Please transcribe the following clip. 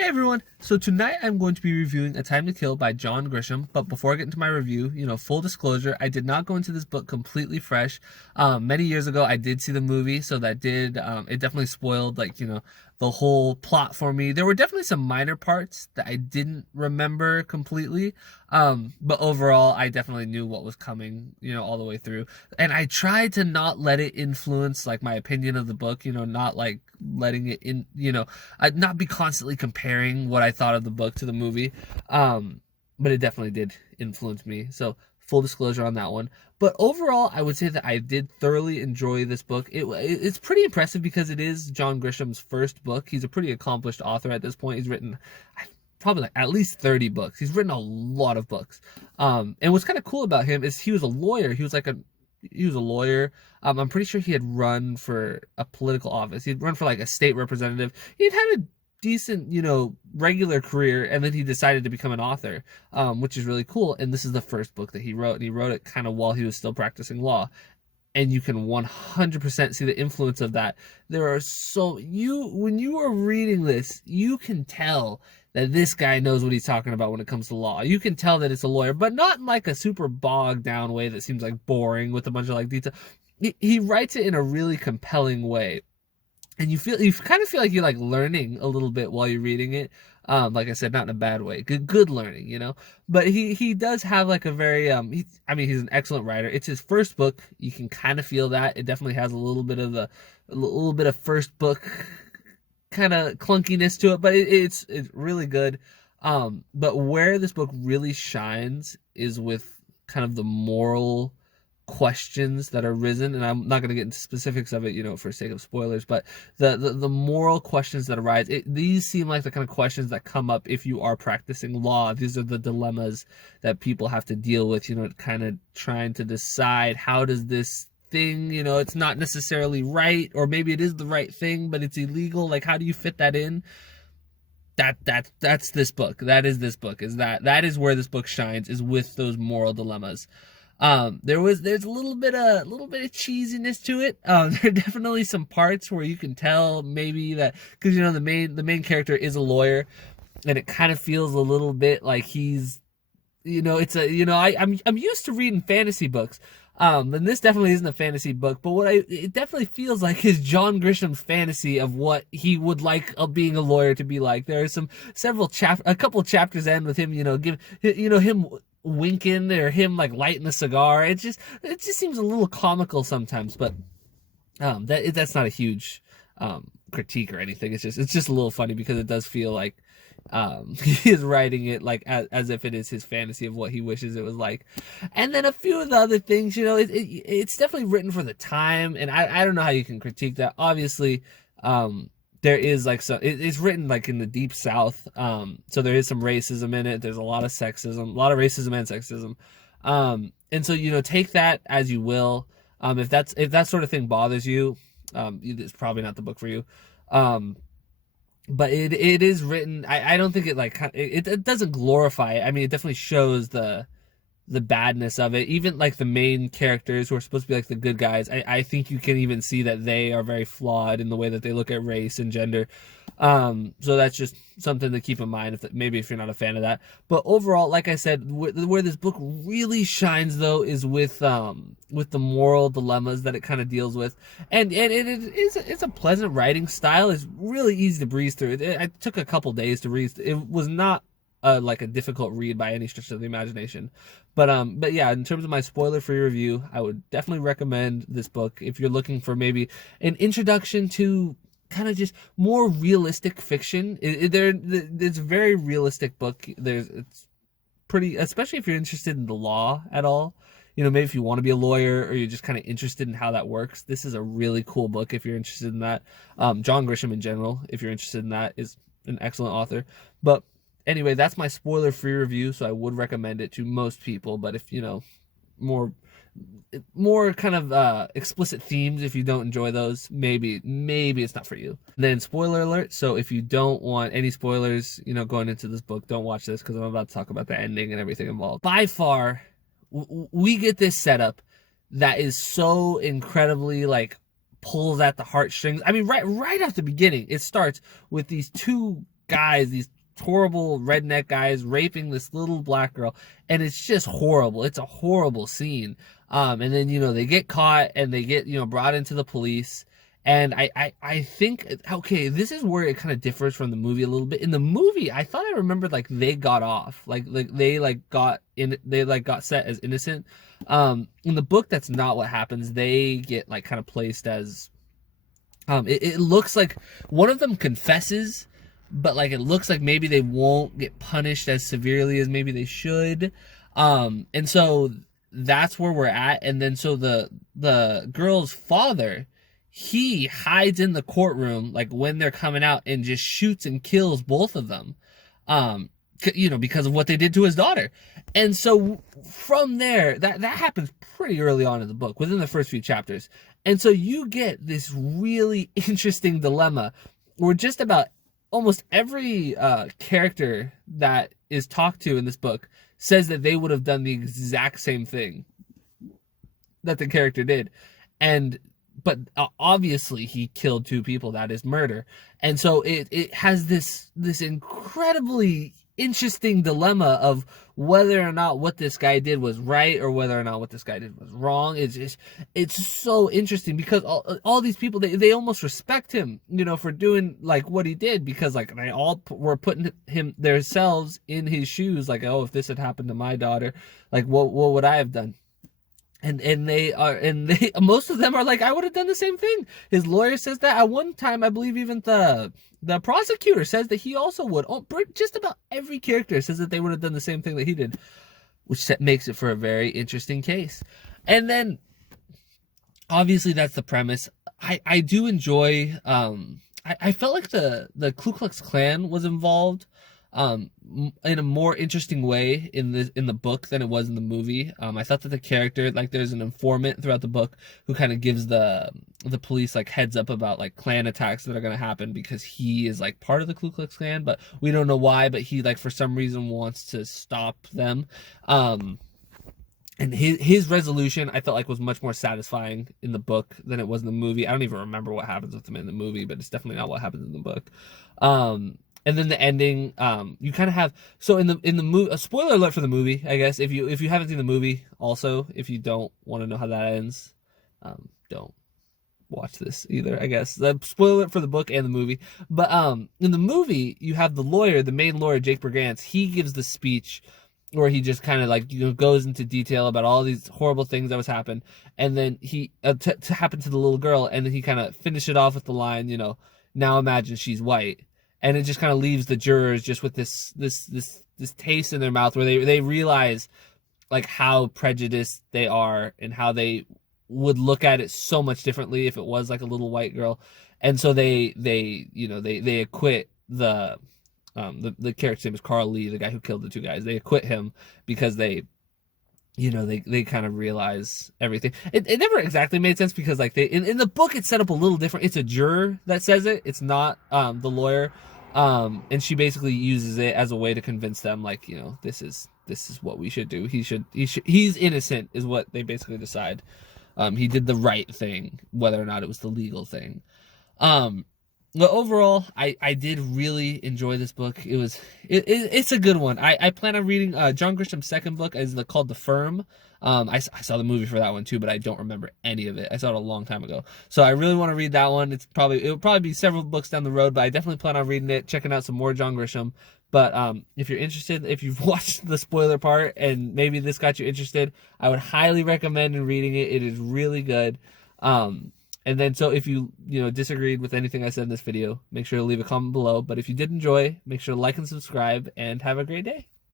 Hey everyone! So tonight I'm going to be reviewing A Time to Kill by John Grisham. But before I get into my review, full disclosure, I did not go into this book completely fresh. Many years ago, I did see the movie, so that it definitely spoiled the whole plot for me. There were definitely some minor parts that I didn't remember completely. But overall, I definitely knew what was coming, all the way through. And I tried to not let it influence like my opinion of the book, not like letting it in, I'd not be constantly comparing what I thought of the book to the movie. But it definitely did influence me. So full disclosure on that one. But overall, I would say that I did thoroughly enjoy this book. It's pretty impressive because it is John Grisham's first book. He's a pretty accomplished author at this point. He's written probably like at least 30 books. He's written a lot of books. And what's kind of cool about him is he was a lawyer. He was a lawyer. I'm pretty sure he had run for a political office. He'd run for like a state representative. He'd had a decent, regular career, and then he decided to become an author, which is really cool. And this is the first book that he wrote, and he wrote it kind of while he was still practicing law. And you can 100% see the influence of that. When you are reading this, you can tell that this guy knows what he's talking about when it comes to law. You can tell that it's a lawyer, but not in like a super bogged down way that seems like boring with a bunch of like detail. He writes it in a really compelling way. And you kind of feel like you're like learning a little bit while you're reading it. Like I said, not in a bad way. Good learning, But he does have like a very he's an excellent writer. It's his first book. You can kind of feel that. It definitely has a little bit of first book kind of clunkiness to it, but it's really good. But where this book really shines is with kind of the moral questions that are risen, and I'm not going to get into specifics of it, for sake of spoilers, but the moral questions that arise, these seem like the kind of questions that come up if you are practicing law. These are the dilemmas that people have to deal with, kind of trying to decide, how does this thing, it's not necessarily right, or maybe it is the right thing, but it's illegal. Like, how do you fit that in? That's this book. That is this book. That is where this book shines, is with those moral dilemmas. There's a little bit of cheesiness to it. There are definitely some parts where you can tell maybe that, because the main character is a lawyer, and it kind of feels a little bit like he's, I'm used to reading fantasy books. And this definitely isn't a fantasy book, but it definitely feels like his John Grisham's fantasy of what he would like of being a lawyer to be like. There are a couple chapters end with him, him winking, or him like lighting a cigar. It just seems a little comical sometimes, but that's not a huge critique or anything. It's just a little funny because it does feel like he is writing it like as if it is his fantasy of what he wishes it was like. And then a few of the other things, it's definitely written for the time, and I don't know how you can critique that. Obviously, there is like, so it's written like in the deep South, so there is some racism in it. There's a lot of sexism, a lot of racism and sexism, and so take that as you will. If that sort of thing bothers you, it's probably not the book for you. But it is written. I don't think it doesn't glorify it. I mean, it definitely shows the badness of it. Even like the main characters who are supposed to be like the good guys, I think you can even see that they are very flawed in the way that they look at race and gender. So that's just something to keep in mind if you're not a fan of that. But overall, like I said, where this book really shines though is with the moral dilemmas that it kind of deals with, and it's a pleasant writing style. It's really easy to breeze through. It took a couple days to read. It was not like a difficult read by any stretch of the imagination. But yeah, in terms of my spoiler-free review, I would definitely recommend this book if you're looking for maybe an introduction to kind of just more realistic fiction. It's a very realistic book. It's pretty, especially if you're interested in the law at all. Maybe if you want to be a lawyer, or you're just kind of interested in how that works, this is a really cool book if you're interested in that. John Grisham in general, if you're interested in that, is an excellent author. But anyway, that's my spoiler-free review, so I would recommend it to most people. But if, more kind of explicit themes, if you don't enjoy those, maybe it's not for you. And then spoiler alert, so if you don't want any spoilers, going into this book, don't watch this, because I'm about to talk about the ending and everything involved. By far, we get this setup that is so incredibly pulls at the heartstrings. I mean, right off the beginning, it starts with these two guys, these horrible redneck guys raping this little black girl, and it's just horrible. It's a horrible scene. And then they get caught and they get brought into the police. And I think, okay, this is where it kind of differs from the movie a little bit. In the movie, I thought I remembered like they got off, like they got set as innocent. In the book, that's not what happens. They get like kind of placed as, it looks like one of them confesses, but like it looks like maybe they won't get punished as severely as maybe they should. And so that's where we're at. And then so the girl's father, he hides in the courtroom like when they're coming out and just shoots and kills both of them, because of what they did to his daughter. And so from there, that happens pretty early on in the book, within the first few chapters. And so you get this really interesting dilemma where just about almost every character that is talked to in this book says that they would have done the exact same thing that the character did. But obviously he killed two people. That is murder. And so it has this incredibly interesting dilemma of whether or not what this guy did was right or whether or not what this guy did was wrong. It's so interesting because all these people, they almost respect him, for doing like what he did, because like they all were putting themselves in his shoes. Like, oh, if this had happened to my daughter, like what would I have done? And they most of them are like, I would have done the same thing. His lawyer says that. At one time, I believe even the prosecutor says that he also would. Just about every character says that they would have done the same thing that he did, which makes it for a very interesting case. And then, obviously, that's the premise. I do enjoy. I felt like the Ku Klux Klan was involved in a more interesting way in the book than it was in the movie. I thought that the character, like, there's an informant throughout the book who kind of gives the police like heads up about like Klan attacks that are going to happen, because he is like part of the Ku Klux Klan, but we don't know why, but he like for some reason wants to stop them. And his resolution, I felt like, was much more satisfying in the book than it was in the movie. I don't even remember what happens with him in the movie, but it's definitely not what happens in the book. And then the ending, you kind of have, so in the movie, a spoiler alert for the movie, I guess, if you haven't seen the movie, also, if you don't want to know how that ends, don't watch this either, I guess. The spoiler alert for the book and the movie. But in the movie, you have the lawyer, the main lawyer, Jake Brigance. He gives the speech where he just kind of like goes into detail about all these horrible things that was happened, and then he to happen to the little girl, and then he kind of finished it off with the line, now imagine she's white. And it just kind of leaves the jurors just with this taste in their mouth, where they realize like how prejudiced they are and how they would look at it so much differently if it was like a little white girl. And so they acquit the character's name is Carl Lee, the guy who killed the two guys. They acquit him because they kind of realize everything. It never exactly made sense, because like in the book it's set up a little different. It's a juror that says it. It's not the lawyer. And she basically uses it as a way to convince them, like, this is what we should do. He's innocent is what they basically decide. He did the right thing, whether or not it was the legal thing. But overall, I did really enjoy this book. It's a good one. I plan on reading John Grisham's second book, is called The Firm. I saw the movie for that one too, but I don't remember any of it. I saw it a long time ago, so I really want to read that one. It'll probably be several books down the road, but I definitely plan on reading it, checking out some more John Grisham. But if you're interested, if you've watched the spoiler part and maybe this got you interested, I would highly recommend reading it. It is really good. And then, so if you disagreed with anything I said in this video, make sure to leave a comment below. But if you did enjoy, make sure to like and subscribe, and have a great day.